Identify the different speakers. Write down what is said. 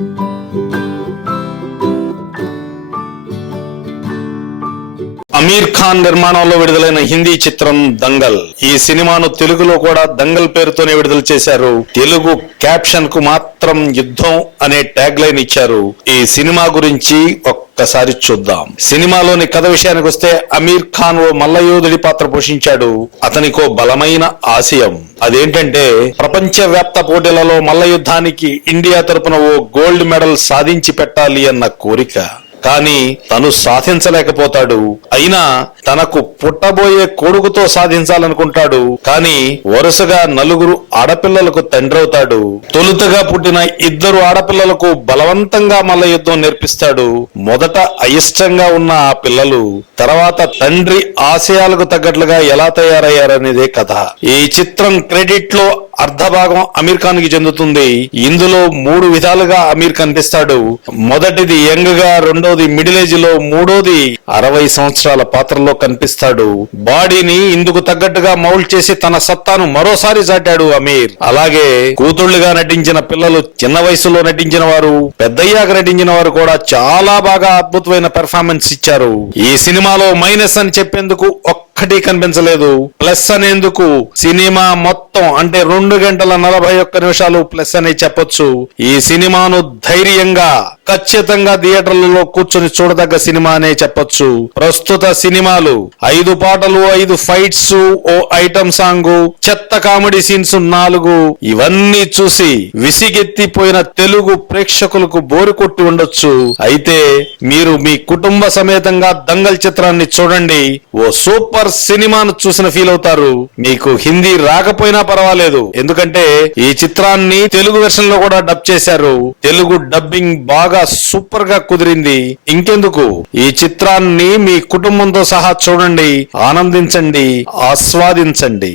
Speaker 1: Thank you. Aamir Khan నిర్మాణంలో విడుదలైన హిందీ చిత్రం దంగల్. ఈ సినిమాను తెలుగులో కూడా దంగల్ పేరుతోనే విడుదల చేశారు. తెలుగు క్యాప్షన్కు మాత్రం యుద్ధం అనే ట్యాగ్ లైన్ ఇచ్చారు. ఈ సినిమా గురించి ఒక్కసారి చూద్దాం. సినిమాలోని కథ విషయానికి వస్తే అమీర్ ఖాన్ ఓ మల్లయోధుడి పాత్ర పోషించాడు. అతనికో బలమైన ఆశయం. అదేంటంటే ప్రపంచ వ్యాప్త పోటీలలో మల్ల యుద్ధానికి ఇండియా తరపున ఓ గోల్డ్ మెడల్ సాధించి పెట్టాలి అన్న కోరిక. కానీ తను సాధించలేకపోతాడు. అయినా తనకు పుట్టబోయే కొడుకుతో సాధించాలనుకుంటాడు. కానీ వరుసగా నలుగురు ఆడపిల్లలకు తండ్రవుతాడు. తొలుతగా పుట్టిన ఇద్దరు ఆడపిల్లలకు బలవంతంగా మల్ల యుద్ధం నేర్పిస్తాడు. మొదట అయిష్టంగా ఉన్న ఆ పిల్లలు తర్వాత తండ్రి ఆశయాలకు తగ్గట్లుగా ఎలా తయారయ్యారనేదే కథ. ఈ చిత్రం క్రెడిట్లో అర్ధ భాగం అమీర్ ఖాన్కి చెందుతుంది. ఇందులో మూడు విధాలుగా అమీర్ కనిపిస్తాడు. మొదటిది యంగ్గా రెండోది మిడిల్ ఏజ్లో మూడోది అరవై సంవత్సరాల పాత్రలో కనిపిస్తాడు. బాడీని ఇందుకు తగ్గట్టుగా మౌల్డ్ చేసి తన సత్తాను మరోసారి చాటాడు అమీర్. అలాగే కూతుళ్ళుగా నటించిన పిల్లలు చిన్న వయసులో నటించిన వారు పెద్దయ్యాక నటించిన వారు కూడా చాలా బాగా అద్భుతమైన పెర్ఫార్మెన్స్ ఇచ్చారు. ఈ సినిమాలో మైనస్ అని చెప్పేందుకు ఒక్కటి కనిపించలేదు. ప్లస్ అనేందుకు సినిమా మొత్తం అంటే రెండు గంటల నలభై ఒక్క నిమిషాలు ప్లస్ అని చెప్పొచ్చు. ఈ సినిమాను ధైర్యంగా ఖచ్చితంగా థియేటర్లలో కూర్చొని చూడదగ్గ సినిమా అనే చెప్పొచ్చు. ప్రస్తుత సినిమాలు ఐదు పాటలు ఐదు ఫైట్స్ ఓ ఐటమ్ సాంగ్ చెత్త కామెడీ సీన్స్ నాలుగు. ఇవన్నీ చూసి విసిగెత్తిపోయిన తెలుగు ప్రేక్షకులకు బోరు కొట్టి ఉండొచ్చు. అయితే మీరు మీ కుటుంబ సమేతంగా దంగల్ చిత్రాన్ని చూడండి. ఓ సూపర్ సినిమాను చూసిన ఫీల్ అవుతారు. మీకు హిందీ రాకపోయినా పర్వాలేదు. ఎందుకంటే ఈ చిత్రాన్ని తెలుగు వెర్షన్లో కూడా డబ్ చేశారు. తెలుగు డబ్బింగ్ బాగా సూపర్గా కుదిరింది. ఇంకెందుకు? ఈ చిత్రాన్ని మీ కుటుంబంతో సహా చూడండి ఆనందించండి ఆస్వాదించండి.